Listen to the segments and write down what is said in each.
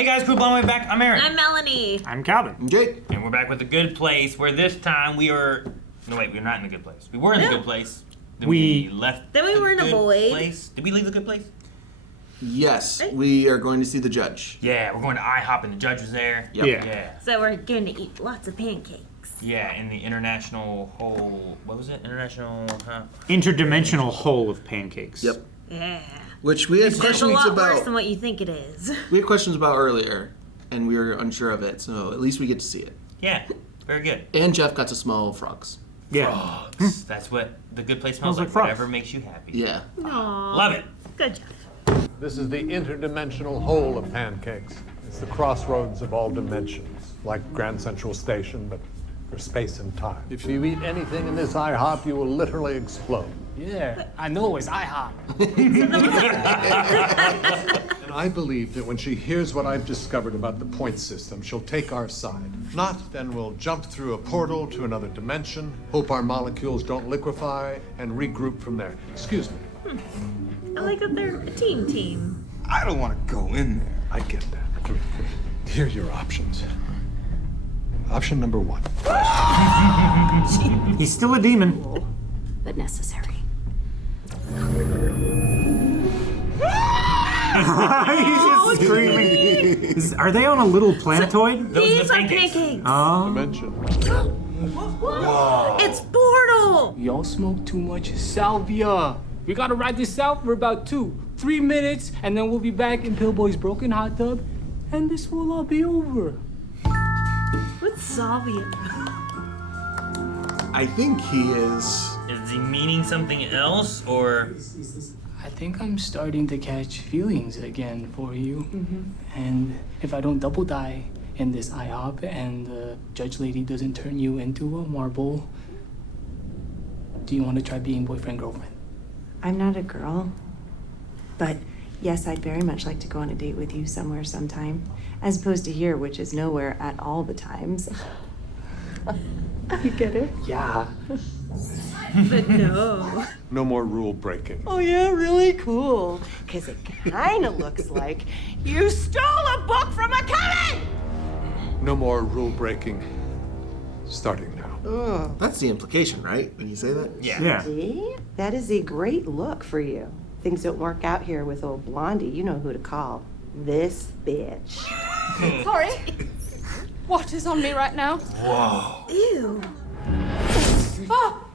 Hey guys, cool blowing back. I'm Aaron. I'm Melanie. I'm Calvin. I'm Jake. And we're back with The Good Place, where this time we are... No, wait, we're not in The Good Place. We were in The Good Place. Then we left Then we were in a void. Place. Did we leave The Good Place? Yes, we are going to see the judge. Yeah, we're going to IHOP and the judge was there. Yep. Yeah. So we're going to eat lots of pancakes. Yeah, in the international hole... What was it? International... Interdimensional hole of pancakes. Yep. Yeah. Which we had It's a questions lot about. worse than what you think it is. We had questions about earlier, and we were unsure of it. So at least we get to see it. Yeah, very good. And Jeff got to smell frogs. Yeah. Frogs. That's what The Good Place smells Smells like like. frogs. Whatever makes you happy. Yeah. Aww. Love it. Good job. This is the interdimensional hole of pancakes. It's the crossroads of all dimensions, like Grand Central Station, but for space and time. If you eat anything in this IHOP, you will literally explode. Yeah, I know it's IHOP. And I believe that when she hears what I've discovered about the point system, she'll take our side. If not, then we'll jump through a portal to another dimension, hope our molecules don't liquefy, and regroup from there. Excuse me. I like that they're a team. I don't want to go in there. I get that. Come here. Here are your options. Option number 1. He's still a demon. But necessary. He's just screaming. Are they on a little planetoid? Those These are are the pancakes. pancakes. Oh. Dimension. Whoa. It's Portal. Y'all smoke too much salvia. We gotta ride this out for about 2-3 minutes, and then we'll be back in Pillboy's broken hot tub, and this will all be over. What's salvia? I think he is. Is he meaning something else, or... I think I'm starting to catch feelings again for you. And if I don't double die in this IHOP and the judge lady doesn't turn you into a marble, do you want to try being boyfriend-girlfriend? I'm not a girl, but yes, I'd very much like to go on a date with you somewhere sometime, as opposed to here, which is nowhere at all the times. You get it? Yeah. But no. No more rule breaking. Oh yeah, really cool. Because it kind of looks like you stole a book from a cabin! No more rule breaking. Starting now. That's the implication, right? When you say that? Yeah. Yeah. See? That is a great look for you. Things don't work out here with old Blondie. You know who to call. This bitch. Sorry. What is on me right now? Whoa. Ew. Oh,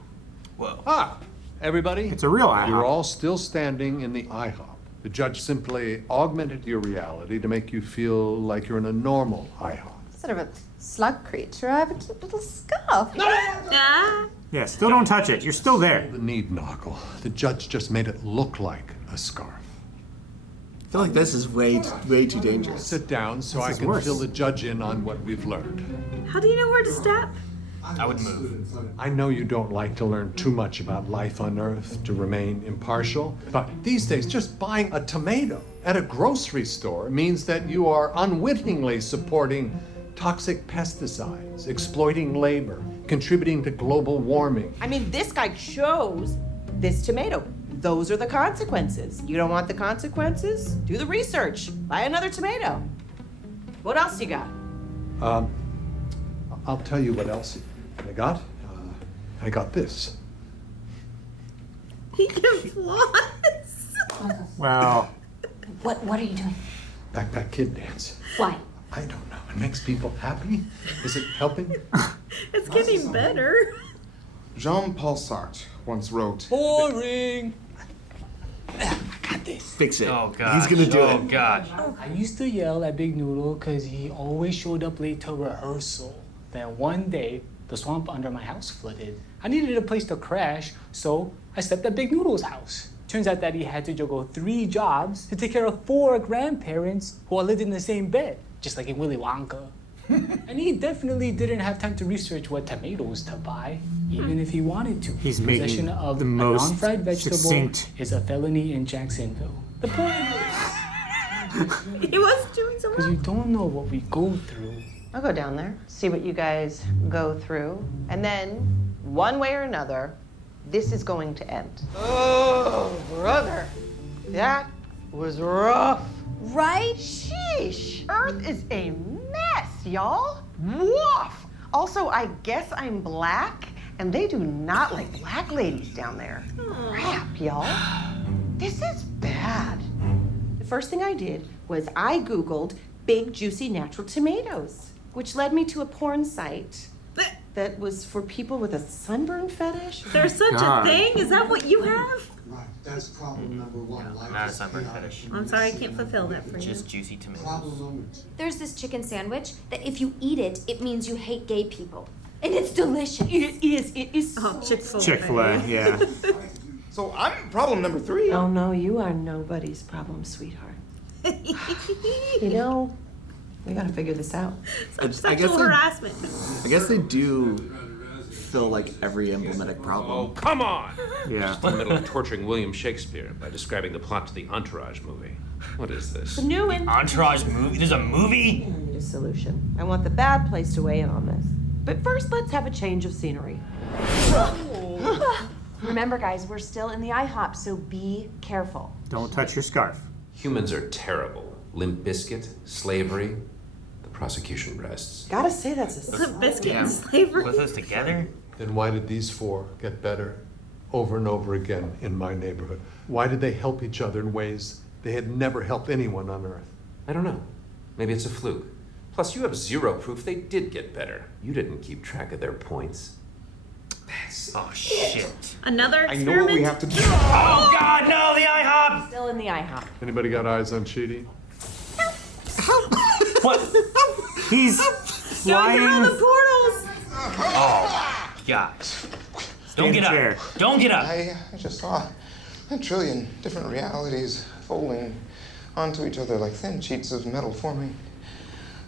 Whoa. Ah, everybody. It's a real IHOP. You're all still standing in the IHOP. The judge simply augmented your reality to make you feel like you're in a normal IHOP. sort of a slug creature. I have a cute little scarf. Ah. Yeah, still don't touch it. You're still there. The need knuckle. The judge just made it look like a scarf. I feel like this is way too dangerous. Sit down so I is can worse. fill the judge in on what we've learned. How do you know where to step? I would move. I know you don't like to learn too much about life on Earth to remain impartial, but these days just buying a tomato at a grocery store means that you are unwittingly supporting toxic pesticides, exploiting labor, contributing to global warming. I mean, this guy chose this tomato. Those are the consequences. You don't want the consequences? Do the research. Buy another tomato. What else you got? I'll tell you what else I got. I got this. He can floss. Well, What are you doing? Backpack Kid dance. Why? I don't know. It makes people happy. Is it helping? It's getting better. Jean-Paul Sartre once wrote, Boring. Fix it. Oh, gosh. He's gonna do Oh, it. gosh. I used to yell at Big Noodle because he always showed up late to rehearsal. Then one day, the swamp under my house flooded. I needed a place to crash, so I slept at Big Noodle's house. Turns out that he had to juggle 3 jobs to take care of 4 grandparents who all lived in the same bed, just like in Willy Wonka. And he definitely didn't have time to research what tomatoes to buy, even if he wanted to. He's Possession making of the a most non-fried vegetable succinct- is a felony in Jacksonville. The point is, He was doing so because well. you don't know what we go through. I'll go down there, see what you guys go through, and then, one way or another, this is going to end. Oh, brother, that was rough. Right? Sheesh. Earth is a mess, y'all. Woof. Also, I guess I'm black, and they do not like black ladies down there. Crap, y'all. This is bad. The first thing I did was I Googled big, juicy, natural tomatoes, which led me to a porn site that was for people with a sunburn fetish. There's such a thing? Is that what you have? Right, that's problem number one. Not a sunburn fetish. I'm sorry, I can't fulfill that for you. Just juicy tomatoes. Problem There's this chicken sandwich that if you eat it, it means you hate gay people. And it's delicious. It is. Oh, Chick-fil-A. Chick-fil-A, yeah. So I'm problem number 3. Oh no, you are nobody's problem, sweetheart. You know, we gotta figure this out. Sexual harassment. I guess they do fill like every emblematic problem. Oh, come on! Yeah. Just in the middle of torturing William Shakespeare by describing the plot to the Entourage movie. What is this? The new one. Entourage movie? There's a movie? I need a solution. I want the bad place to weigh in on this. But first, let's have a change of scenery. Remember, guys, we're still in the IHOP, so be careful. Don't touch your scarf. Humans are terrible. Limp Bizkit, slavery. The prosecution rests. Gotta say that's a Biscuit and slavery. With us together? Then why did these 4 get better over and over again in my neighborhood? Why did they help each other in ways they had never helped anyone on Earth? I don't know. Maybe it's a fluke. Plus, you have 0 proof they did get better. You didn't keep track of their points. Oh, shit. Another I experiment? know what we have to do. Oh, God, no, the IHOP! Still in the IHOP. Anybody got eyes on Chidi? What? He's Going through all flying. the portals. Oh, God. Don't get chair. up. Don't get up. I just saw a trillion different realities folding onto each other like thin sheets of metal forming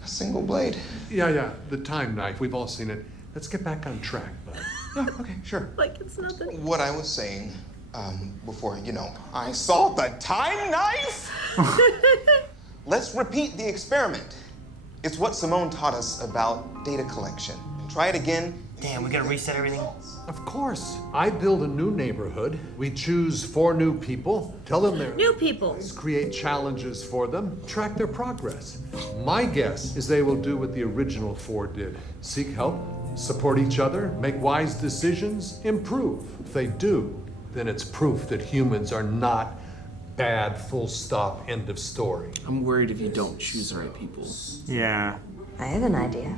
a single blade. Yeah, the time-knife. We've all seen it. Let's get back on track, bud. Yeah, okay, sure. Like it's nothing. What I was saying before, I saw the time-knife. Let's repeat the experiment. It's what Simone taught us about data collection. Try it again. Damn, we gotta reset everything. Of course. I build a new neighborhood. We choose 4 new people, tell them their New people. create challenges for them, track their progress. My guess is they will do what the original 4 did. Seek help, support each other, make wise decisions, improve. If they do, then it's proof that humans are not bad, full stop, end of story. I'm worried if you don't choose the right people. Yeah. I have an idea.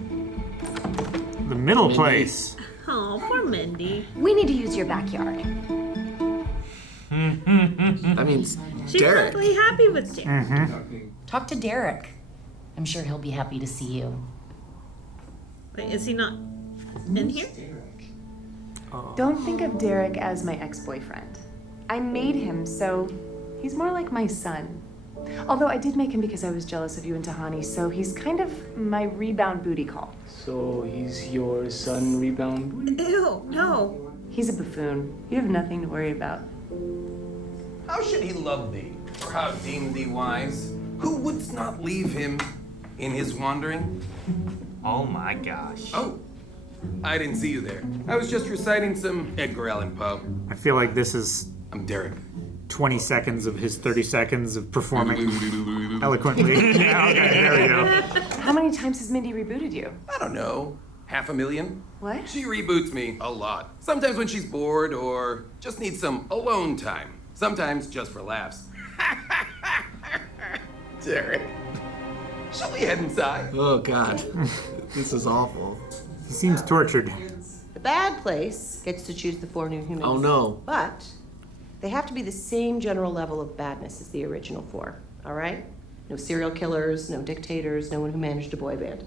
The middle place. Oh, poor Mindy. We need to use your backyard. That means She's Derek. perfectly happy with Derek. Talk to Derek. I'm sure he'll be happy to see you. Wait, is he not in here? Don't think of Derek as my ex-boyfriend. I made him, so he's more like my son. Although I did make him because I was jealous of you and Tahani, so he's kind of my rebound booty call. So he's your son rebound? Ew, no. He's a buffoon. You have nothing to worry about. How should he love thee, or how deem thee wise? Who wouldst not leave him in his wandering? Oh my gosh. Oh, I didn't see you there. I was just reciting some Edgar Allan Poe. I feel like this is I'm Derek. 20 seconds of his 30 seconds of performing eloquently. Yeah, okay, there we go. How many times has Mindy rebooted you? I don't know, 500,000? What? She reboots me a lot. Sometimes when she's bored or just needs some alone time. Sometimes just for laughs. Derek, shall we head inside? Oh, God. This is awful. He seems tortured. The bad place gets to choose the 4 new humans. Oh, no. But they have to be the same general level of badness as the original 4, all right? No serial killers, no dictators, no one who managed a boy band.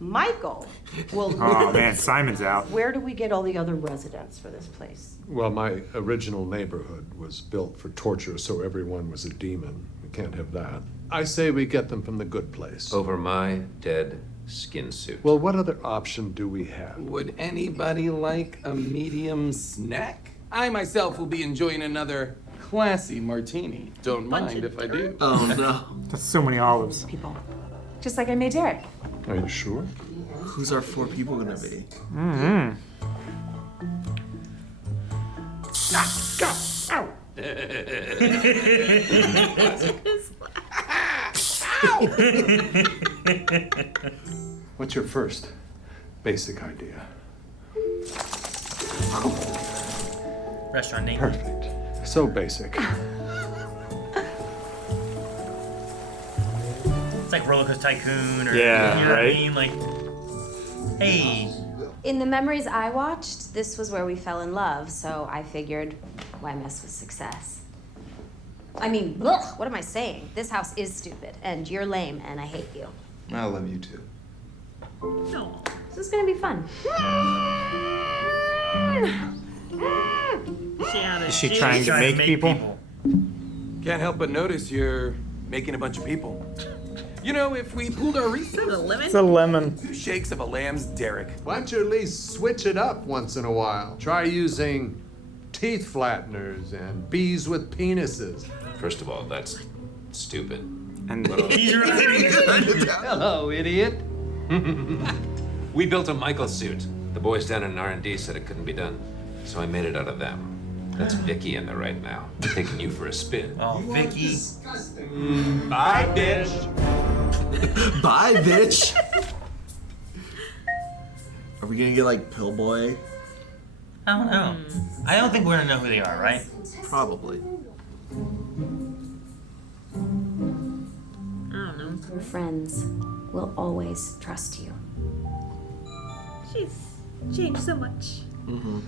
Michael will... Oh, man, Simon's out. Where do we get all the other residents for this place? Well, my original neighborhood was built for torture, so everyone was a demon. We can't have that. I say we get them from the good place. Over my dead skin suit. Well, what other option do we have? Would anybody like a medium snack? I myself will be enjoying another classy martini. Don't mind if I do. Oh, no. That's so many olives. People. Just like I made Derek. Are you sure? Who's our 4 people gonna be? Mm-hmm. What's your first basic idea? Restaurant name. Perfect. So basic. It's like Roller Coaster Tycoon or Yeah, you know what I right? mean? Like, hey. In the memories I watched, this was where we fell in love, so I figured, why mess with success? I mean, ugh, what am I saying? This house is stupid, and you're lame, and I hate you. I love you too. No. This is gonna be fun. Is she trying to make people? Can't help but notice you're making a bunch of people. You know, if we pooled our resources, a lemon? It's a lemon. 2 shakes of a lamb's Derek. Why don't you at least switch it up once in a while? Try using teeth flatteners and bees with penises. First of all, that's stupid. And He's right. Hello, idiot. We built a Michael suit. The boys down in R&D said it couldn't be done, so I made it out of them. That's Vicky in there right now, taking you for a spin. Oh, Vicky. Bye, bitch. Bye, bitch. Are we gonna get like Pillboy? I don't know. I don't think we're gonna know who they are, right? Probably. I don't know. Your friends will always trust you. She's changed so much. Mm-hmm.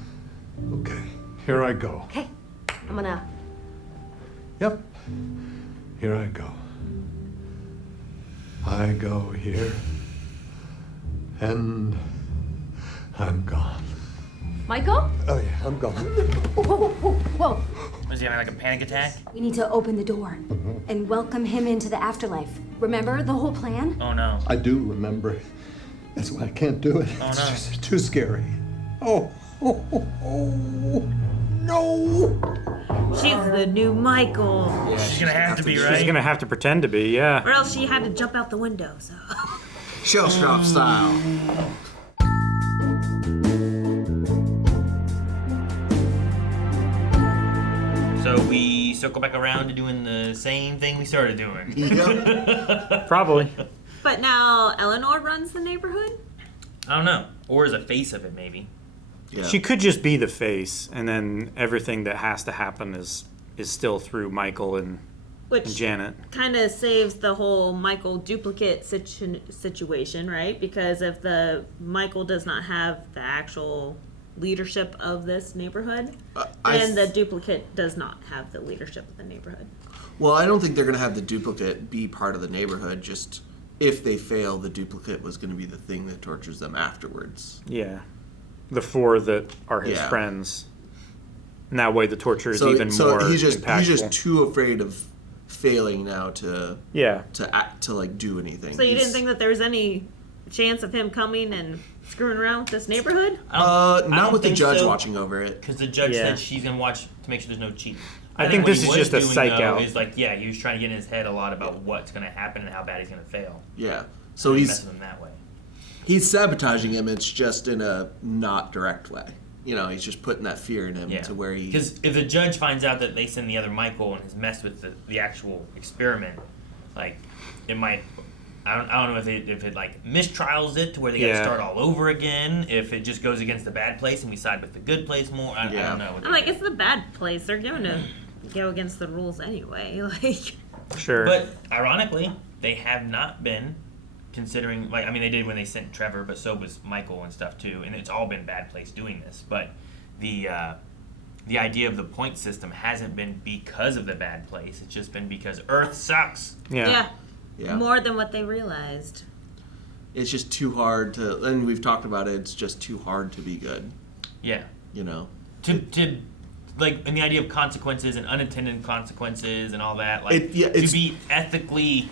Okay, here I go. Okay, I'm gonna. Yep, here I go. I go here, and I'm gone. Michael? Oh yeah, I'm gone. Whoa, whoa, whoa, whoa. Was he having like a panic attack? We need to open the door and welcome him into the afterlife. Remember the whole plan? Oh no. I do remember. That's why I can't do it. Oh, It's no. just too scary. Oh, no. She's the new Michael. Yeah, She's gonna have to be, right? she's gonna have to pretend to be, yeah. Or else she had to jump out the window, so. Shell strap style. So we circle back around to doing the same thing we started doing. Yep. Probably. But now Eleanor runs the neighborhood? I don't know. Or as a face of it, maybe. Yeah. She could just be the face, and then everything that has to happen is still through Michael and Which Janet. kind of saves the whole Michael duplicate situation, right? Because if the Michael does not have the actual leadership of this neighborhood, then the duplicate does not have the leadership of the neighborhood. Well, I don't think they're gonna have the duplicate be part of the neighborhood. Just if they fail, the duplicate was gonna be the thing that tortures them afterwards. Yeah. The 4 that are his Yeah. friends. And that way the torture is even more he's just impactful. too afraid of failing now to act, to like do anything. So you didn't think that there was any chance of him coming and screwing around with this neighborhood? Not with the judge watching over it. Because the judge Yeah. said she's gonna watch to make sure there's no cheating. I think what this he is was just a doing, psych though, out. Is like, yeah, he was trying to get in his head a lot about what's gonna happen and how bad he's gonna fail. Yeah. So And he's messing him that way. he's sabotaging him. It's just in a not direct way. You know, he's just putting that fear in him Yeah. to where he. Because if the judge finds out that they send the other Michael and has messed with the actual experiment, like it might. I don't know if it like mistrials it to where they got to Yeah. start all over again. If it just goes against the bad place and we side with the good place more. I don't know. I'm like, it's the bad place. They're going to go against the rules anyway. Like, Sure. But ironically, they have not been considering. Like, I mean, they did when they sent Trevor, but so was Michael and stuff too. And it's all been bad place doing this. But the idea of the point system hasn't been because of the bad place. It's just been because Earth sucks. yeah. Yeah. More than what they realized. It's just too hard to, and we've talked about it. It's just too hard to be good. Yeah. You know. To like, in the idea of consequences and unintended consequences and all that, like to it's- be ethically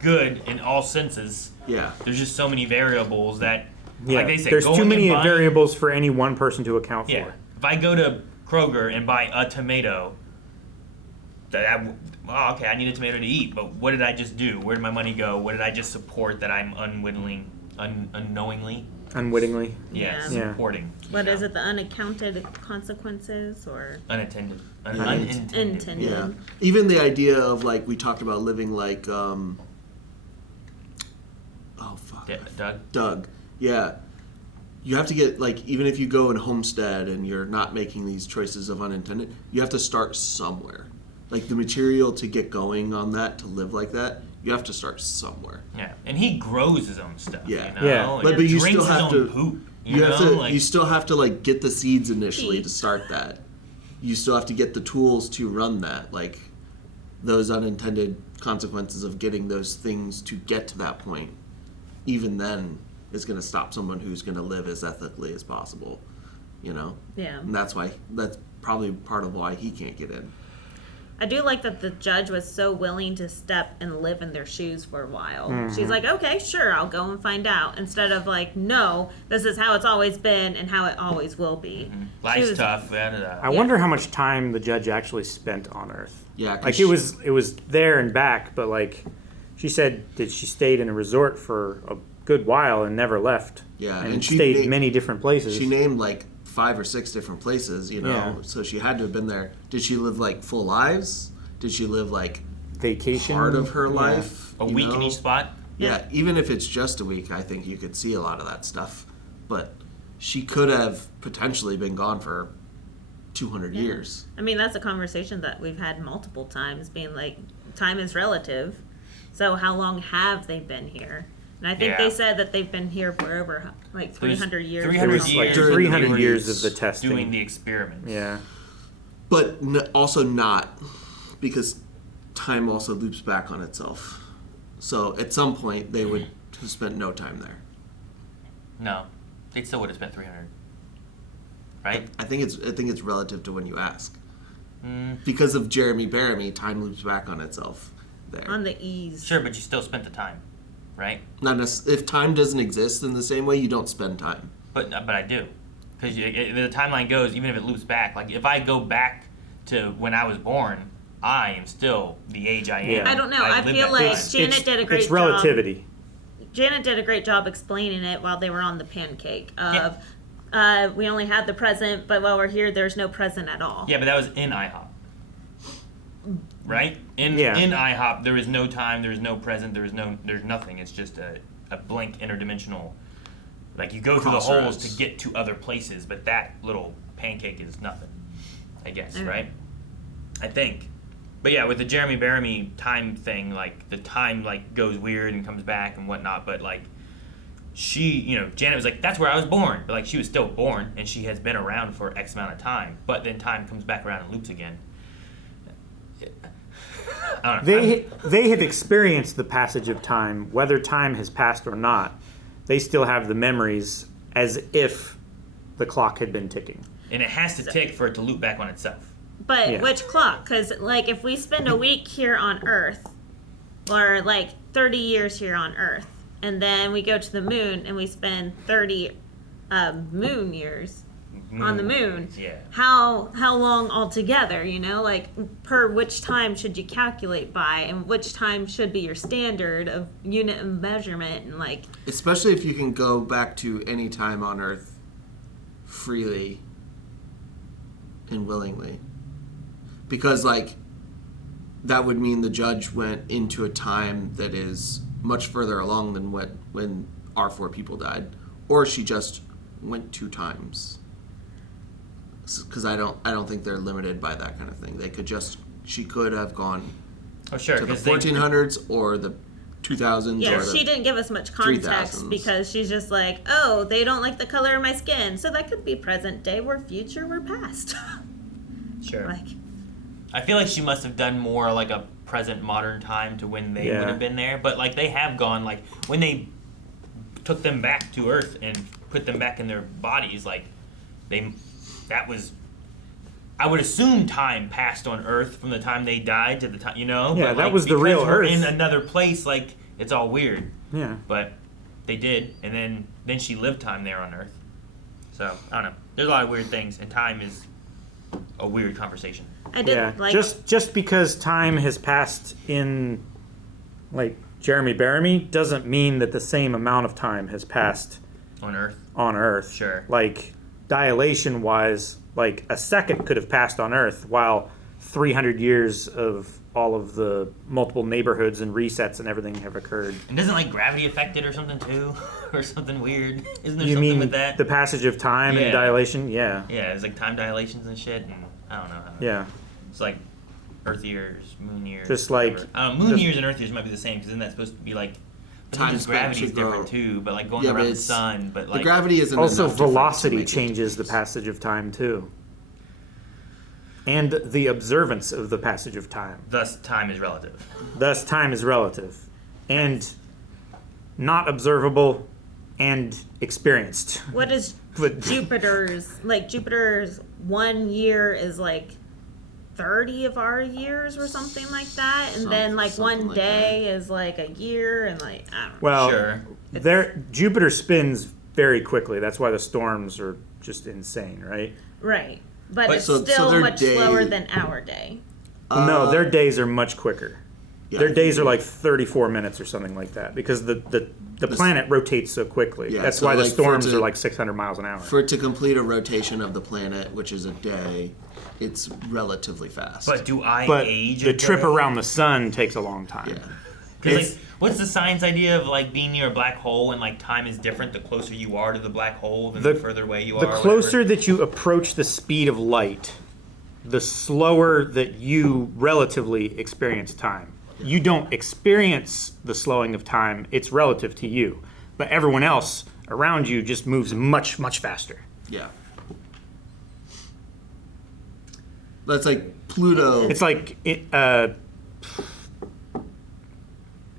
good in all senses. Yeah. There's just so many variables that, yeah. like they said, There's going too many and buying- variables for any one person to account Yeah. for. If I go to Kroger and buy a tomato, okay, I need a tomato to eat, but what did I just do? Where did my money go? What did I just support that I'm unknowingly? Unwittingly. Yeah, Yeah. supporting. What is it, the unaccounted consequences or? Unintended. Unintended. Yeah. Even the idea of like we talked about living like Doug. Yeah. You have to get, like, even if you go in Homestead and you're not making these choices of unintended, you have to start somewhere. Like, the material to get going on that, to live like that, you have to start somewhere. Yeah, and he grows his own stuff. Yeah. You know? But you drinks still have his own to poop. you still have to like get the seeds initially to start that. You still have to get the tools to run that, like those unintended consequences of getting those things to get to that point. Even then, is going to stop someone who's going to live as ethically as possible. You know. Yeah. And that's probably part of why he can't get in. I do like that the judge was so willing to step and live in their shoes for a while. Mhm. She's like, okay, sure, I'll go and find out. Instead of like, no, this is how it's always been and how it always will be. Life's tough. I wonder how much time the judge actually spent on Earth. Yeah, like it was there and back, but like she said that she stayed in a resort for a good while and never left. Yeah, and she stayed many different places. She named like 5 or 6 different places, you know. Yeah. So she had to have been there. Did she live like full lives? Did she live like vacation part of her life? A week in each spot? Yeah, even if it's just a week, I think you could see a lot of that stuff. But she could have potentially been gone for 200 years. I mean, that's a conversation that we've had multiple times, being like, time is relative. So how long have they been here? And I think they said that they've been here for over like 300 years. 300 years. 300 years of the testing. Doing the experiments. Yeah. But also not, because time also loops back on itself. So at some point, they would have spent no time there. No, they still would have spent 300. Right? I think it's relative to when you ask. Because of Jeremy Bearimy, time loops back on itself there. On the ease. Sure, but you still spent the time, right? Not if time doesn't exist in the same way, you don't spend time. But I do, because the timeline goes, even if it loops back. Like if I go back to when I was born, I am still the age I am. Yeah. I don't know. I feel like Janet did a great job. It's relativity. Janet did a great job explaining it while they were on the pancake of we only had the present, but while we're here, there's no present at all. Yeah, but that was in IHOP. Right? In IHOP, there is no time, there is no present, there's nothing. It's just a blank interdimensional. Like you go through the holes to get to other places, but that little pancake is nothing. I guess, right? I think. But yeah, with the Jeremy Bearimy time thing, like the time like goes weird and comes back and whatnot, but like Janet was like, that's where I was born. But like she was still born and she has been around for X amount of time. But then time comes back around and loops again. I don't know. They have experienced the passage of time, whether time has passed or not. They still have the memories as if the clock had been ticking. And it has to tick for it to loop back on itself. But which clock? Because like if we spend a week here on Earth, or like 30 years here on Earth, and then we go to the moon and we spend 30 moon years on the moon. Yeah. How long altogether? You know, like per which time should you calculate by, and which time should be your standard of unit of measurement, and like. Especially if you can go back to any time on Earth freely and willingly, because like that would mean the judge went into a time that is much further along than when our 4 people died, or she just went 2 times. Because I don't think they're limited by that kind of thing. She could have gone to the 1400s or the 2000s. Yeah, or the she didn't give us much context 3000s. because she's just like, oh, they don't like the color of my skin, so that could be present day, we're future, we're past. Sure. Like, I feel like she must have done more like a present modern time to when they would have been there. But like they have gone, like when they took them back to Earth and put them back in their bodies, like I would assume time passed on Earth from the time they died to the time, you know? Yeah, but, that like, was the real because we're Earth. in another place, like it's all weird. Yeah. But they did, and then she lived time there on Earth. So I don't know. There's a lot of weird things, and time is a weird conversation. I didn't like just because time has passed in like Jeremy Bearimy doesn't mean that the same amount of time has passed on Earth. On Earth. Sure. Like dilation wise, like a second could have passed on Earth while 300 years of all of the multiple neighborhoods and resets and everything have occurred. And doesn't like gravity affect it or something too, or something weird? Isn't there You something mean with that? the passage of time and dilation? Yeah. Yeah, it's like time dilations and shit, and I don't know. Yeah. It's like Earth years, moon years. Just like moon years and Earth years might be the same, because isn't that supposed to be like gravity is different too, but like going around the sun, but like the gravity isn't also enough velocity changes the passage of time too, and the observance of the passage of time. Thus, time is relative. Thus, time is relative, and not observable, and experienced. What is Jupiter's 1 year is like 30 of our years or something like that, and then like one day is like a year, and like I don't know. Well, Jupiter spins very quickly. That's why the storms are just insane, right? Right, but it's still much slower than our day. No, their days are much quicker. Yeah, their days are like 34 minutes or something like that, because the planet rotates so quickly. Yeah, that's so why the like storms are like 600 miles an hour. For it to complete a rotation of the planet, which is a day, it's relatively fast. But do I But age the a trip day? around the sun takes a long time. Yeah. Because like, what's the science idea of like being near a black hole and like time is different the closer you are to the black hole than the further away you are? The closer that you approach the speed of light, the slower that you relatively experience time. You don't experience the slowing of time, it's relative to you. But everyone else around you just moves much, much faster. Yeah. That's like Pluto. It's like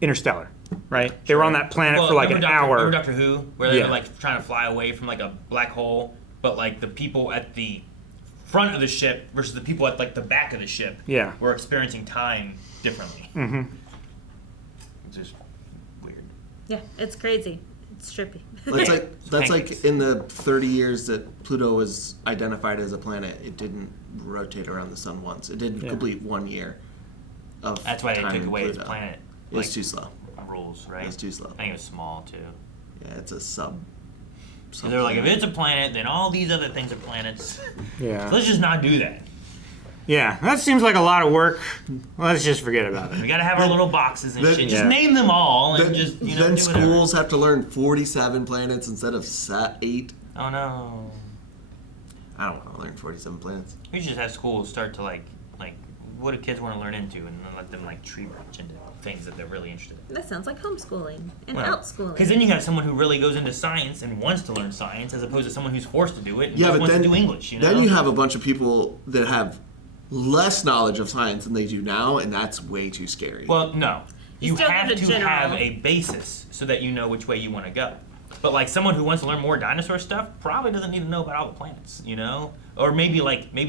Interstellar, right? They were on that planet for like an hour. Remember Doctor Who, where they were like trying to fly away from like a black hole, but like the people at the front of the ship versus the people at like the back of the ship were experiencing time differently. Mm-hmm. It's just weird. Yeah, it's crazy. It's trippy. That's like in the 30 years that Pluto was identified as a planet, it didn't rotate around the sun once. It didn't complete 1 year of That's why they time took in away Pluto. its planet. It's too slow. Rules, right? It's too slow. I think it was small too. Yeah, it's a sub. So they're like, if it's a planet, then all these other things are planets. Yeah. So let's just not do that. Yeah, that seems like a lot of work. Let's just forget about it. We gotta have our little boxes and shit. Just name them all and just, you know, Then do whatever. schools have to learn 47 planets instead of 8. Oh no. I don't want to learn 47 planets. We should just have schools start to like what do kids want to learn into, and then let them like tree branch into things that they're really interested in. That sounds like homeschooling and Well, outschooling. Because then you have someone who really goes into science and wants to learn science, as opposed to someone who's forced to do it and Yeah, just but wants then to do English. You know. Then you have a bunch of people that have less knowledge of science than they do now, and that's way too scary. Well, no. You still have need a to general. have a basis so that you know which way you want to go. But like someone who wants to learn more dinosaur stuff probably doesn't need to know about all the planets, you know? Or maybe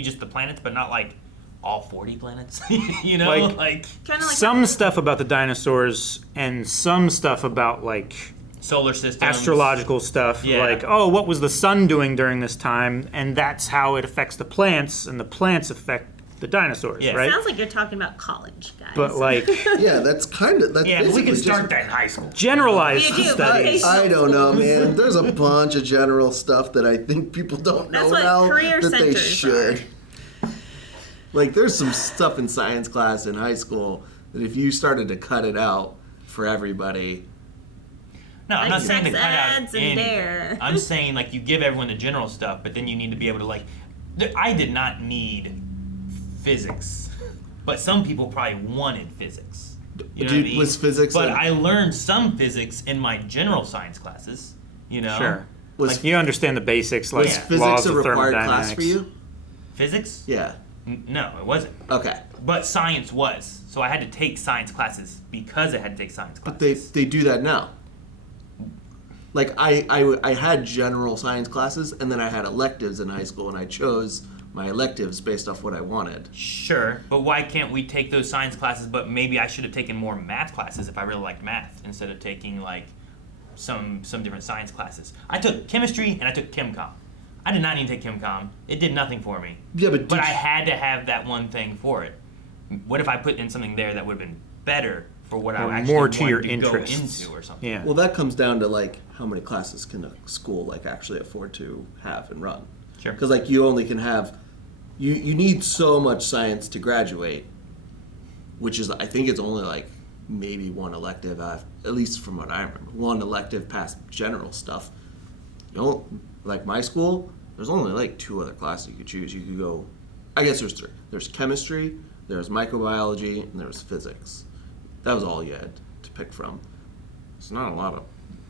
just the planets, but not like all 40 planets, you know? Like Kind of like some stuff about the dinosaurs and some stuff about like solar systems, astrological stuff. Yeah. Like, oh, what was the sun doing during this time? And that's how it affects the plants, and the plants affect the dinosaurs, right? Sounds like you're talking about college, guys. But like, yeah, that's but we basically can start just that in high school. generalized You do, studies. I don't know, man. There's a bunch of general stuff that I think people don't know That's what now career that they centers should. Like, there's some stuff in science class in high school that if you started to cut it out for everybody. No, I'm Like not saying to sex cut out ads and anything. dare. I'm saying like you give everyone the general stuff, but then you need to be able to like. I did not need physics, but some people probably wanted physics. You know what I mean? Was physics? But I learned some physics in my general science classes. You know. Sure. Was- Like you understand the basics, like was physics laws a of required thermodynamics. class for you? Physics? Yeah. No, it wasn't. Okay. But science was. So I had to take science classes because I had to take science But classes. they do that now. Like I had general science classes, and then I had electives in high school, and I chose my electives based off what I wanted. Sure, but why can't we take those science classes? But maybe I should have taken more math classes if I really liked math, instead of taking like some different science classes. I took chemistry and I took ChemCom. I did not need to take ChemCom. It did nothing for me. Yeah, but I had to have that one thing for it. What if I put in something there that would have been better for what I Or actually more to wanted your to interests. go into or something? Yeah. Well, that comes down to like how many classes can a school like actually afford to have and run. Sure. Because like you only can have you need so much science to graduate, which is, I think it's only like maybe one elective, at least from what I remember, one elective past general stuff. You know, like my school, there's only like 2 other classes you could choose. You could go, I guess there's 3. There's chemistry, there's microbiology, and there's physics. That was all you had to pick from. It's not a lot of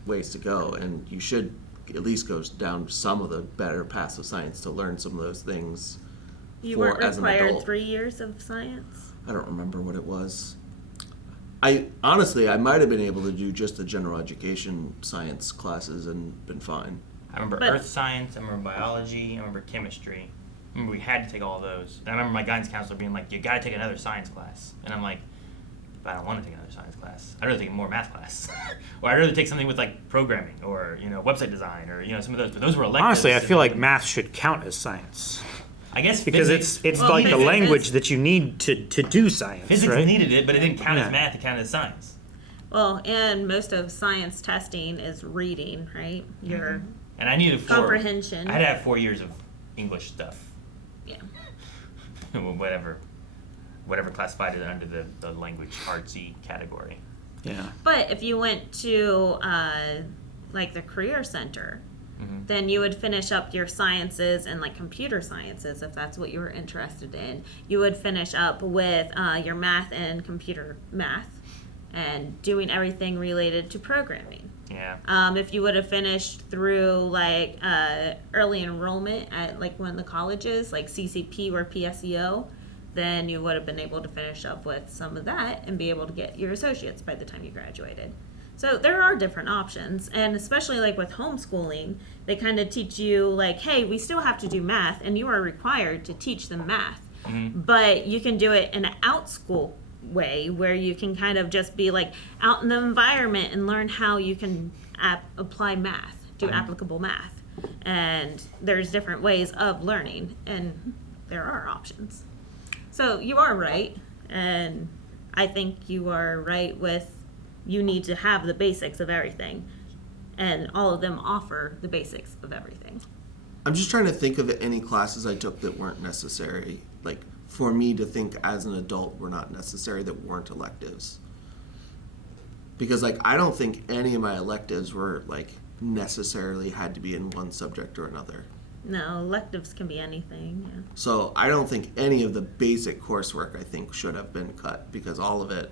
ways to go, and you should at least go down some of the better paths of science to learn some of those things. You weren't as an required adult. 3 years of science? I don't remember what it was. I might have been able to do just the general education science classes and been fine. I remember earth science, I remember biology, I remember chemistry. I remember we had to take all of those. And I remember my guidance counselor being like, you gotta take another science class. And I'm like, but I don't want to take another science class. I'd rather take more math class. Or I'd rather take something with like programming or, website design or, some of those. But those were electives. Honestly, I feel like math should count as science. I guess because physics, it's like the language that you need to do science. Physics right? needed it, but it didn't count as math, it counted as science. Well, and most of science testing is reading, right? Your And I needed 4. comprehension. I had to have 4 years of English stuff. Yeah. Whatever classified it under the language artsy category. Yeah. But if you went to like the career center, then you would finish up your sciences and like computer sciences if that's what you were interested in. You would finish up with your math and computer math and doing everything related to programming. Yeah. If you would have finished through like early enrollment at like one of the colleges, like CCP or PSEO, then you would have been able to finish up with some of that and be able to get your associates by the time you graduated. So there are different options, and especially like with homeschooling, they kind of teach you like, hey, we still have to do math, and you are required to teach them math, but you can do it in an out-school way where you can kind of just be like out in the environment and learn how you can apply math, do applicable math, and there's different ways of learning, and there are options. So you are right, and I think you are right with you need to have the basics of everything, and all of them offer the basics of everything. I'm just trying to think of any classes I took that weren't necessary, like for me to think as an adult were not necessary, that weren't electives. Because like I don't think any of my electives were like necessarily had to be in one subject or another. No, electives can be anything, yeah. So I don't think any of the basic coursework I think should have been cut, because all of it,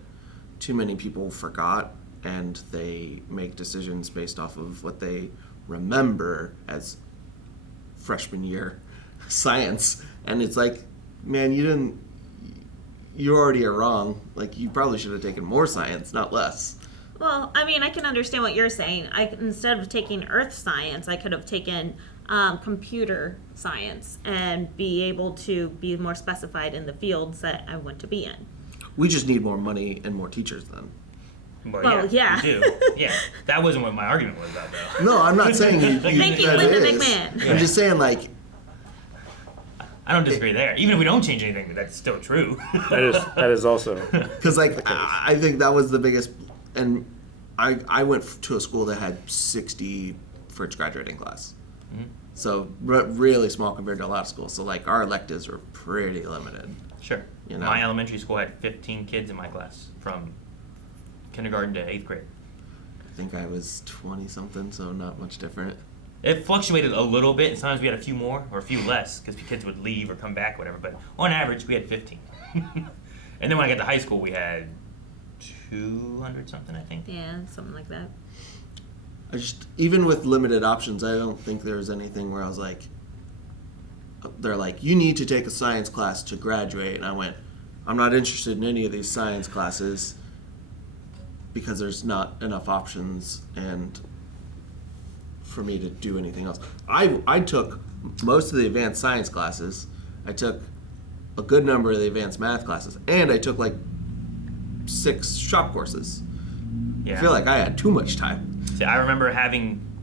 too many people forgot, and they make decisions based off of what they remember as freshman year science. And it's like, man, you already are wrong. Like, you probably should have taken more science, not less. Well, I mean, I can understand what you're saying. Instead of taking earth science, I could have taken computer science and be able to be more specified in the fields that I want to be in. We just need more money and more teachers then. Well, yeah. We do. Yeah, that wasn't what my argument was about, though. No, I'm not saying you Thank you, that Linda is. McMahon. I'm just saying, like, I don't disagree there. Even if we don't change anything, that's still true. That is also. Because like I think that was the biggest, and I went to a school that had 60 for its graduating class. So really small compared to a lot of schools. So like our electives were pretty limited. Sure. You know? My elementary school had 15 kids in my class from kindergarten to 8th grade. I think I was 20 something, so not much different. It fluctuated a little bit, and sometimes we had a few more or a few less because kids would leave or come back, whatever. But on average, we had 15. And then when I got to high school, we had 200 something, I think. Yeah, something like that. Even with limited options, I don't think there was anything where I was like, they're like, you need to take a science class to graduate. And I went, I'm not interested in any of these science classes because there's not enough options and for me to do anything else. I took most of the advanced science classes. I took a good number of the advanced math classes, and I took like 6 shop courses. Yeah. I feel like I had too much time. See, I remember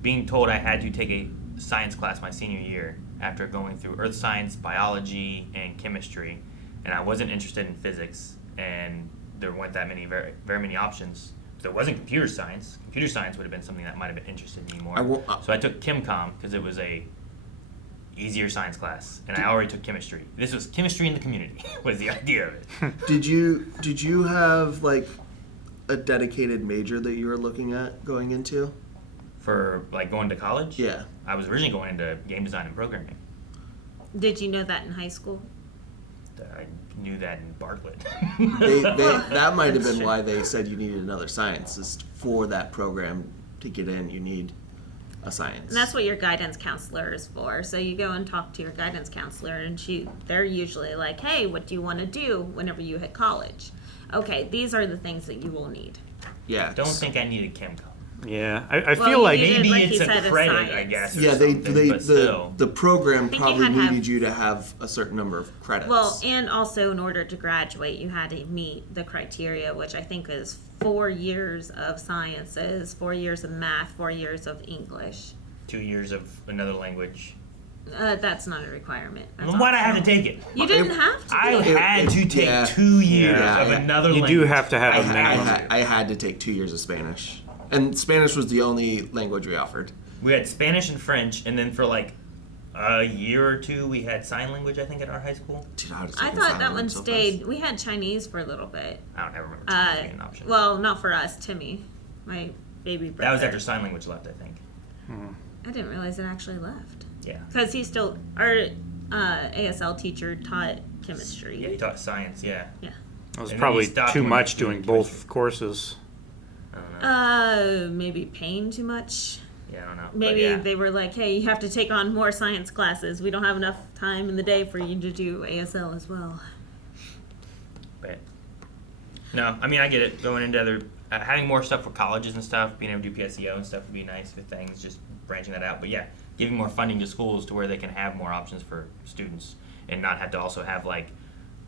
being told I had to take a science class my senior year after going through earth science, biology, and chemistry, and I wasn't interested in physics, and there weren't that many, very, very many options. There wasn't computer science. Computer science would have been something that might have been interested in me more. So I took ChemCom because it was a easier science class, and I already took chemistry. This was chemistry in the community was the idea of it. Did you have like a dedicated major that you were looking at going into? For like going to college? Yeah. I was originally going into game design and programming. Did you know that in high school? I knew that in Bartlett. That might have been why they said you needed another science. Is for that program to get in, you need a science. And that's what your guidance counselor is for. So you go and talk to your guidance counselor, and they're usually like, hey, what do you want to do whenever you hit college? Okay, these are the things that you will need. Yeah. Don't think I needed chemco. Yeah, I feel like maybe like it's a credit, I guess. Yeah, the program think you probably had to have- needed you to have a certain number of credits. Well, and also in order to graduate, you had to meet the criteria, which I think is 4 years of sciences, 4 years of math, 4 years of English. 2 years of another language. That's not a requirement. That's Then why'd I have to optional. take it? You didn't have to. I do it. had to take 2 years of another language. You do have to have a minimum. I had to take 2 years of Spanish, and Spanish was the only language we offered. We had Spanish and French, and then for like a year or two, we had sign language, I think, at our high school. Dude, I I thought that one stayed. We had Chinese for a little bit. I don't ever remember Chinese being an option. Well, not for us, Timmy, my baby brother. That was after sign language left, I think. I didn't realize it actually left. Yeah. Because he still, our ASL teacher taught chemistry. Yeah, he taught science, yeah. Yeah. It was And then probably he stopped too when much he doing did both courses. I don't know. Maybe paying too much. Yeah, I don't know. But Maybe yeah. they were like, hey, you have to take on more science classes. We don't have enough time in the day for you to do ASL as well. But no, I mean, I get it. Going into other, having more stuff for colleges and stuff, being able to do PSEO and stuff would be nice for things, just branching that out. But yeah, giving more funding to schools to where they can have more options for students and not have to also have like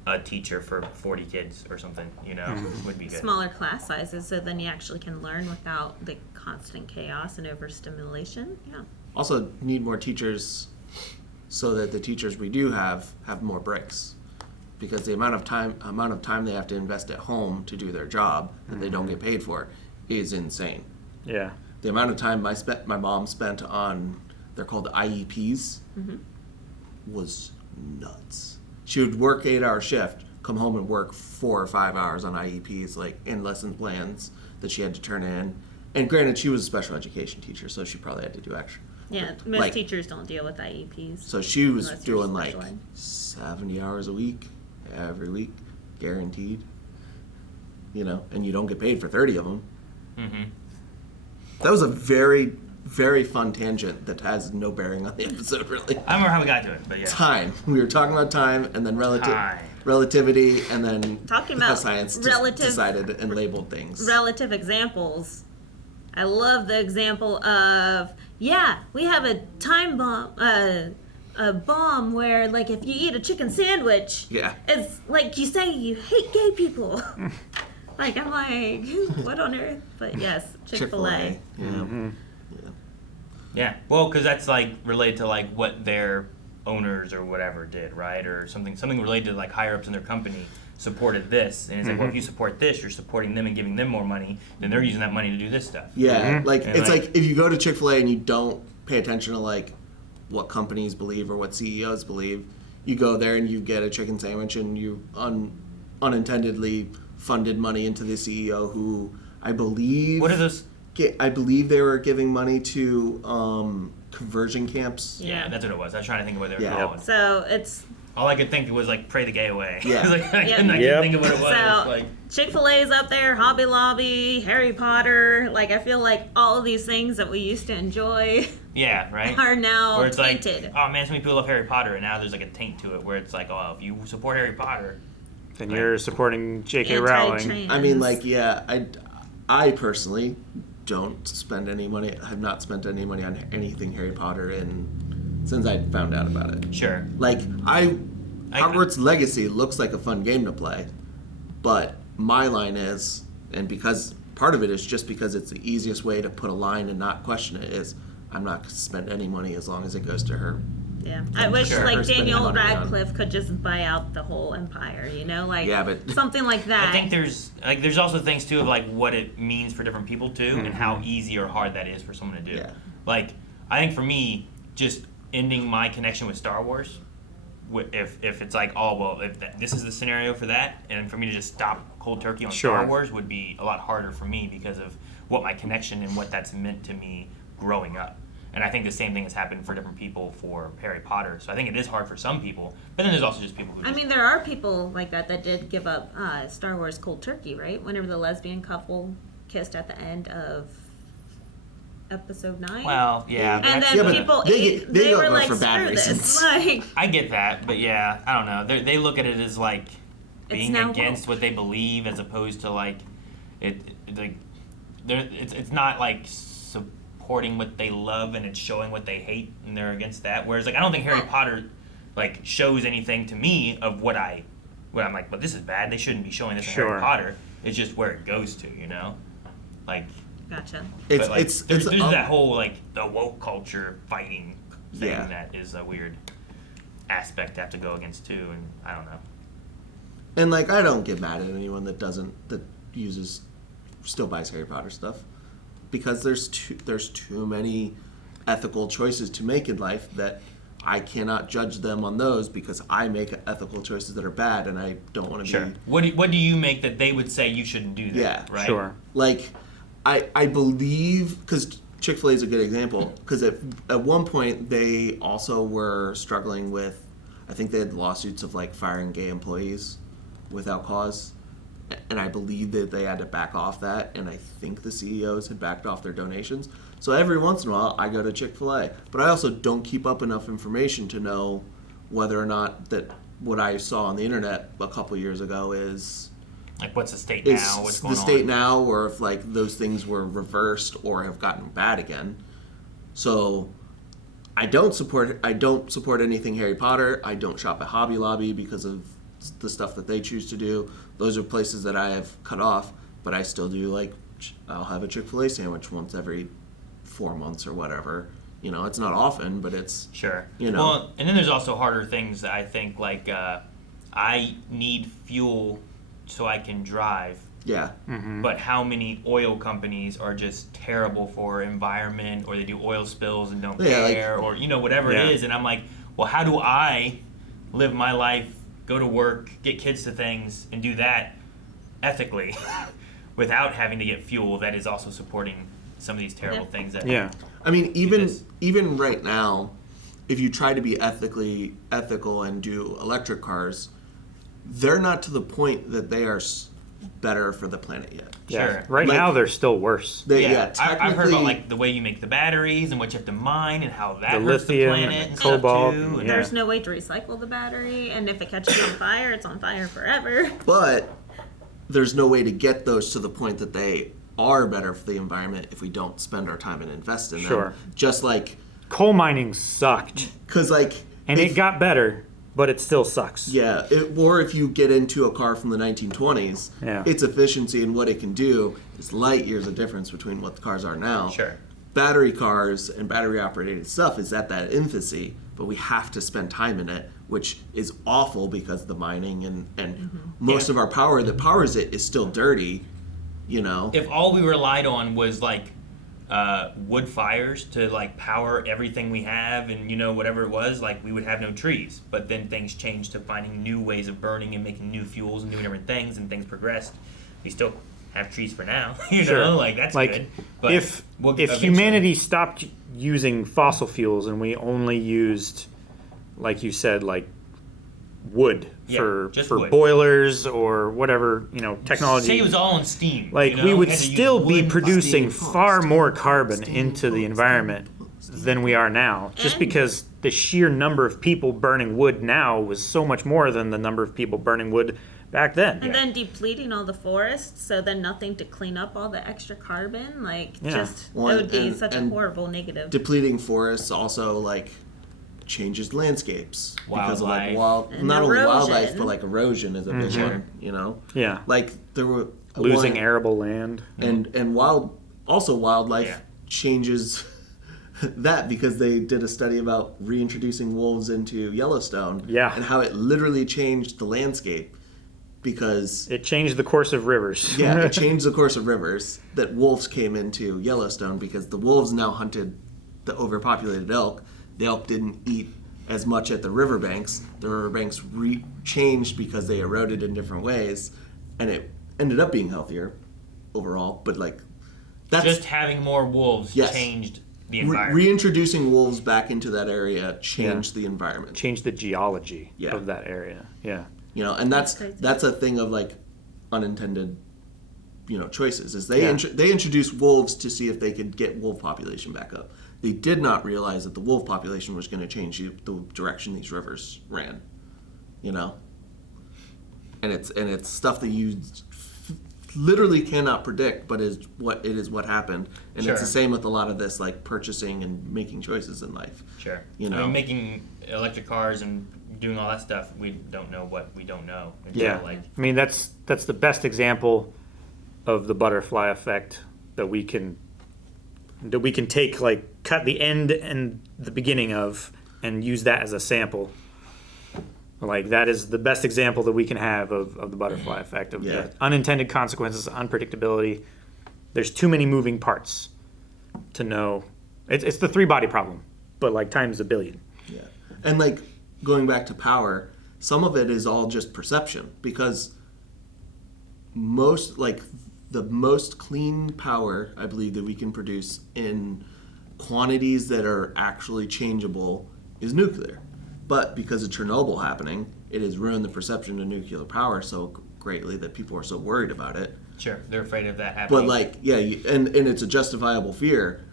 a teacher for 40 kids or something, you know, would be good. Smaller class sizes, so then you actually can learn without the constant chaos and overstimulation. Yeah. Also, need more teachers so that the teachers we do have more breaks, because the amount of time they have to invest at home to do their job that they don't get paid for is insane. Yeah. The amount of time my mom spent on, they're called IEPs, was nuts. She would work 8-hour shift, come home and work 4 or 5 hours on IEPs, like in lesson plans that she had to turn in. And granted, she was a special education teacher, so she probably had to do extra. Yeah, most teachers don't deal with IEPs. So she was unless you're doing like special ed. 70 hours a week, every week, guaranteed. You know, and you don't get paid for 30 of them. Mm-hmm. That was a very, very fun tangent that has no bearing on the episode, really. I remember how we got to it, but yeah. Time. We were talking about time, and then relativity, and then Talking how about science relative- decided and labeled things. Relative examples. I love the example of, yeah, we have a time bomb, a bomb where, like, if you eat a chicken sandwich, Yeah. it's like you say you hate gay people. Like, I'm like, what on earth? But yes, Chick-fil-A. Yeah. Yeah, well, because that's like related to like what their owners or whatever did, right? Or something related to like higher ups in their company supported this, and it's like, well, if you support this, you're supporting them and giving them more money, then they're using that money to do this stuff. Yeah, like And it's like if you go to Chick-fil-A and you don't pay attention to like what companies believe or what CEOs believe, you go there and you get a chicken sandwich and you unintendedly funded money into the CEO who I believe. What are those? I believe they were giving money to conversion camps. Yeah, that's what it was. I was trying to think of what they were Yeah. called. So it's All I could think was like pray the gay away. Yeah. Like, I Yep. couldn't Yep. think of what it was. So like, Chick-fil-A's up there, Hobby Lobby, Harry Potter. Like, I feel like all of these things that we used to enjoy yeah, right. are now Where it's tainted. like, oh man, so many people love Harry Potter, and now there's like a taint to it where it's like, oh, if you support Harry Potter, Then you're supporting J.K. Rowling. Anti-trans. I mean, like, yeah, I personally don't spend any money. I have not spent any money on anything Harry Potter since I found out about it. Sure. Like, Hogwarts Legacy looks like a fun game to play, but my line is, and because part of it is just because it's the easiest way to put a line and not question it, is I'm not going to spend any money as long as it goes to her. Yeah, I wish Sure. like Or spending Daniel money on- Radcliffe could just buy out the whole empire, you know, like Yeah, but- something like that. I think there's also things too of like what it means for different people too, and how easy or hard that is for someone to do. Yeah. Like I think for me, just ending my connection with Star Wars. If it's like, oh well, if this is the scenario for that, and for me to just stop cold turkey on Star Wars would be a lot harder for me because of what my connection and what that's meant to me growing up. And I think the same thing has happened for different people for Harry Potter. So I think it is hard for some people, but then there's also just people who just... I mean, there are people like that did give up Star Wars cold turkey, right? Whenever the lesbian couple kissed at the end of Episode 9. Well, yeah. And then people they were like, screw this. Like, I get that, but yeah, I don't know. They look at it as like being against what they believe as opposed to like it's not like supporting what they love and it's showing what they hate and they're against that. Whereas like I don't think Harry Potter like shows anything to me of what I'm like, but this is bad. They shouldn't be showing this in Harry Potter. It's just where it goes to, you know? Like gotcha. There's that whole like the woke culture fighting thing that is a weird aspect to have to go against too, and I don't know. And like I don't get mad at anyone that still buys Harry Potter stuff, because there's too many ethical choices to make in life that I cannot judge them on those because I make ethical choices that are bad and I don't want to be. What do you make that they would say you shouldn't do that? Yeah, right. Sure. Like I believe, because Chick-fil-A is a good example, because at one point they also were struggling with, I think they had lawsuits of like firing gay employees without cause, and I believe that they had to back off that, and I think the CEOs had backed off their donations. So every once in a while I go to Chick-fil-A, but I also don't keep up enough information to know whether or not that what I saw on the internet a couple years ago is like what's the state now, what's going on? The state now, or if like those things were reversed or have gotten bad again. So I don't support anything Harry Potter. I don't shop at Hobby Lobby because of the stuff that they choose to do. Those are places that I have cut off, but I still do, like, I'll have a Chick-fil-A sandwich once every 4 months or whatever. You know, it's not often, but it's you know. Well, and then there's also harder things that I think, like I need fuel so I can drive. Yeah. Mm-hmm. But how many oil companies are just terrible for environment, or they do oil spills and don't care, or you know, whatever it is. And I'm like, well, how do I live my life, go to work, get kids to things, and do that ethically without having to get fuel that is also supporting some of these terrible things that I mean, even right now, if you try to be ethical and do electric cars, they're not to the point that they are better for the planet yet. Yeah. Right now, they're still worse. I've heard about like the way you make the batteries and what you have to mine and how that hurts the lithium, planet and cobalt, stuff too. There's no way to recycle the battery, and if it catches on fire, it's on fire forever. But there's no way to get those to the point that they are better for the environment if we don't spend our time and invest in them. Sure. Just like coal mining sucked. And it got better, but it still sucks. Yeah, or if you get into a car from the 1920s, its efficiency and what it can do is light years of difference between what the cars are now. Sure. Battery cars and battery-operated stuff is at that infancy, but we have to spend time in it, which is awful because of the mining and most of our power that powers it is still dirty, you know? If all we relied on was like wood fires to like power everything we have and you know whatever it was, like we would have no trees. But then things changed to finding new ways of burning and making new fuels and doing different things, and things progressed. We still have trees for now, you know, like that's good. But if humanity stopped using fossil fuels and we only used, like you said, like wood for wood. boilers or whatever, you know, technology. Say it was all on steam. Like you know? we would Had to still use be wood, producing steam, far more carbon into the environment than we are now, just because the sheer number of people burning wood now was so much more than the number of people burning wood back then. And then depleting all the forests, so then nothing to clean up all the extra carbon. Like, it would be such a horrible negative. Depleting forests also, like, changes landscapes. Because of, like, not only erosion. wildlife, but, like, erosion is a big one, you know? Yeah. Like, there were... Losing arable land. And wildlife changes... that because they did a study about reintroducing wolves into Yellowstone and how it literally changed the landscape because it changed the course of rivers. It changed the course of rivers that wolves came into Yellowstone because the wolves now hunted the overpopulated elk. the elk didn't eat as much at the riverbanks. The riverbanks changed because they eroded in different ways, and it ended up being healthier overall. But like, that's just having more wolves changed the environment. Reintroducing wolves back into that area changed the environment, changed the geology of that area. Yeah, you know, and that's a thing of like unintended, you know, choices. Is they introduced wolves to see if they could get wolf population back up. They did not realize that the wolf population was going to change the direction these rivers ran, you know. And it's stuff that you literally cannot predict, but is what happened. And it's the same with a lot of this, like purchasing and making choices in life. Sure. You know, I mean, making electric cars and doing all that stuff, we don't know what we don't know. Yeah. I mean, that's the best example of the butterfly effect that we can take, like cut the end and the beginning of and use that as a sample. Like that is the best example that we can have of the butterfly effect of the unintended consequences, unpredictability. There's too many moving parts to know. It's the 3-body problem, but like times a billion. Yeah. And like going back to power, some of it is all just perception, because the most clean power I believe that we can produce in quantities that are actually changeable is nuclear. But because of Chernobyl happening, it has ruined the perception of nuclear power so greatly that people are so worried about it. Sure, they're afraid of that happening. But like, and it's a justifiable fear.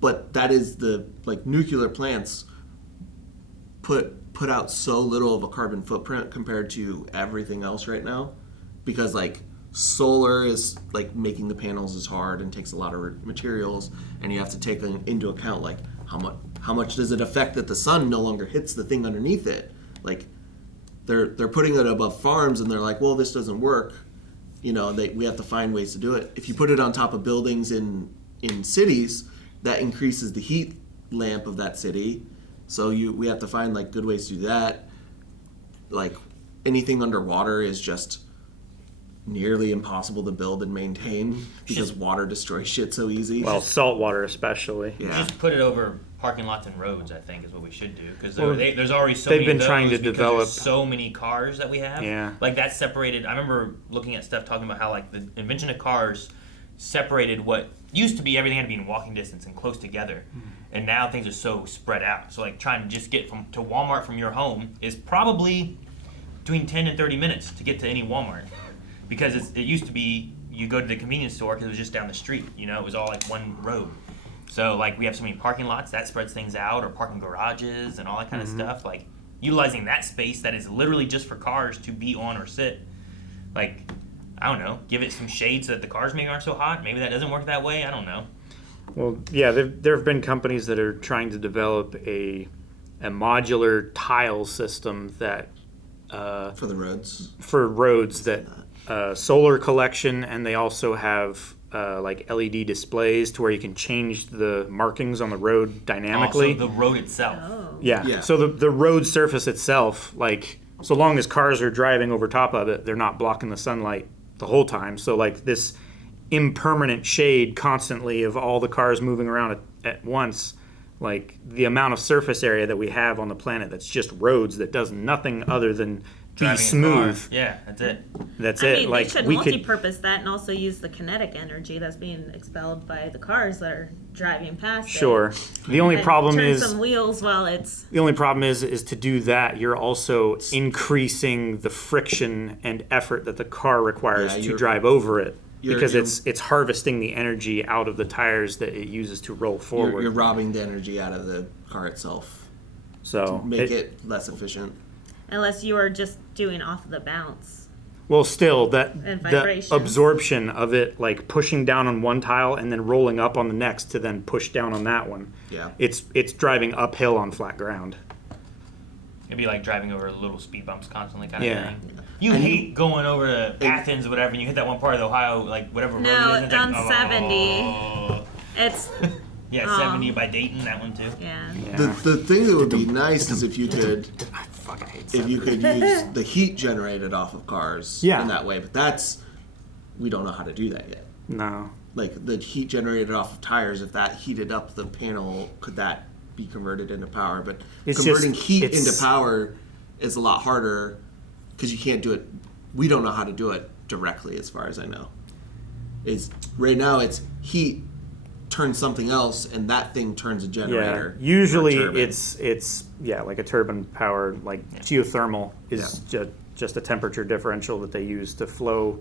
But that is nuclear plants put out so little of a carbon footprint compared to everything else right now, because like solar is like making the panels is hard and takes a lot of materials, and you have to take into account like how much does it affect that the sun no longer hits the thing underneath it. Like they're putting it above farms, and they're like, well, this doesn't work. You know, we have to find ways to do it. If you put it on top of buildings in cities, that increases the heat lamp of that city. So we have to find like good ways to do that. Like anything underwater is just nearly impossible to build and maintain because water destroys shit so easy. Well, salt water especially. Yeah. Just put it over parking lots and roads, I think, is what we should do, because Well, there's already so they've many been of trying those to because develop- there's so many cars that we have. Yeah. Like that separated. I remember looking at stuff talking about how like the invention of cars separated what used to be everything had to be in walking distance and close together, and now things are so spread out. So like trying to just get to Walmart from your home is probably between 10 and 30 minutes to get to any Walmart, because it used to be you go to the convenience store because it was just down the street. You know, it was all like one road. So like we have so many parking lots that spreads things out, or parking garages and all that kind of stuff. Like utilizing that space that is literally just for cars to be on or sit. Like I don't know, give it some shade so that the cars maybe aren't so hot. Maybe that doesn't work that way. I don't know. Well, yeah, there have been companies that are trying to develop a modular tile system that for the roads. For roads that solar collection, and they also have like LED displays to where you can change the markings on the road dynamically. Also, the road itself. Yeah. So the road surface itself, like so long as cars are driving over top of it, they're not blocking the sunlight the whole time. So like this impermanent shade constantly of all the cars moving around at once, like the amount of surface area that we have on the planet that's just roads that does nothing other than be smooth. Yeah, that's it. That's I it. mean, Like they should we multi-purpose that and also use the kinetic energy that's being expelled by the cars that are driving past. Sure. The only And problem turn is some wheels while it's. the only problem is to do that you're also increasing the friction and effort that the car requires to drive over it, because it's harvesting the energy out of the tires that it uses to roll forward. You're robbing the energy out of the car itself. So to make it less efficient. Unless you are just doing off of the bounce. Well, still, And the vibrations. absorption of it, like pushing down on one tile and then rolling up on the next to then push down on that one. Yeah. It's driving uphill on flat ground. It'd be like driving over little speed bumps constantly, kind of Yeah. thing. You hate going over to Athens, or whatever, and you hit that one part of the Ohio, like whatever road No, it is. it's and on like, 70. It's. Yeah, 70 by Dayton, that one too. Yeah. The thing that would be nice is if you could use the heat generated off of cars in that way, but we don't know how to do that yet. No. Like the heat generated off of tires, if that heated up the panel, could that be converted into power. But It's converting just- heat it's- into power is a lot harder because you can't do it. We don't know how to do it directly, as far as I know. Right now it's heat turns something else, and that thing turns a generator. Yeah, usually or a turbine. it's like a turbine powered, like geothermal is just a temperature differential that they use to flow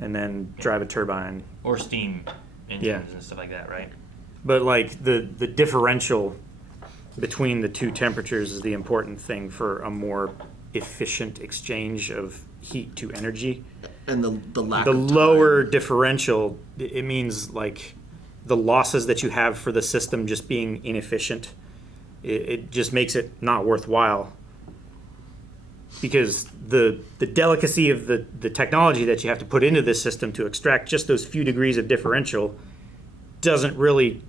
and then drive a turbine. Or steam engines and stuff like that, right? But like the differential between the two temperatures is the important thing for a more efficient exchange of heat to energy. And the lack the of time. lower differential, it means like the losses that you have for the system just being inefficient. It just makes it not worthwhile, because the delicacy of the technology that you have to put into this system to extract just those few degrees of differential doesn't really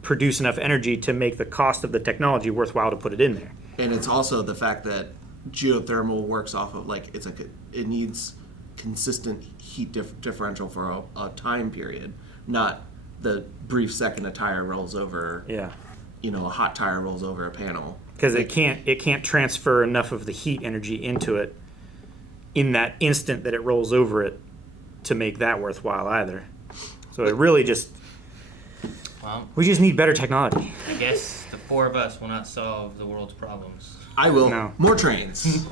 produce enough energy to make the cost of the technology worthwhile to put it in there. And it's also the fact that geothermal works off of like it needs consistent heat differential for a time period, not the brief second a tire rolls over. Yeah. A hot tire rolls over a panel. Because it can't transfer enough of the heat energy into it in that instant that it rolls over it to make that worthwhile either. So it really just we just need better technology. I guess the four of us will not solve the world's problems. I will. No. More trains.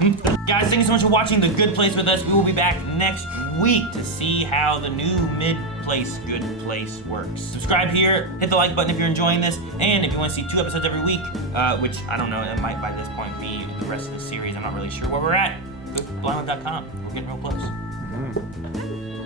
Guys, thank you so much for watching The Good Place with us. We will be back next week to see how the new mid-place good place works. Subscribe here, hit the like button if you're enjoying this, and if you want to see 2 episodes every week, which I don't know, it might by this point be the rest of the series. I'm not really sure where we're at. Go to blindwell.com. We're getting real close.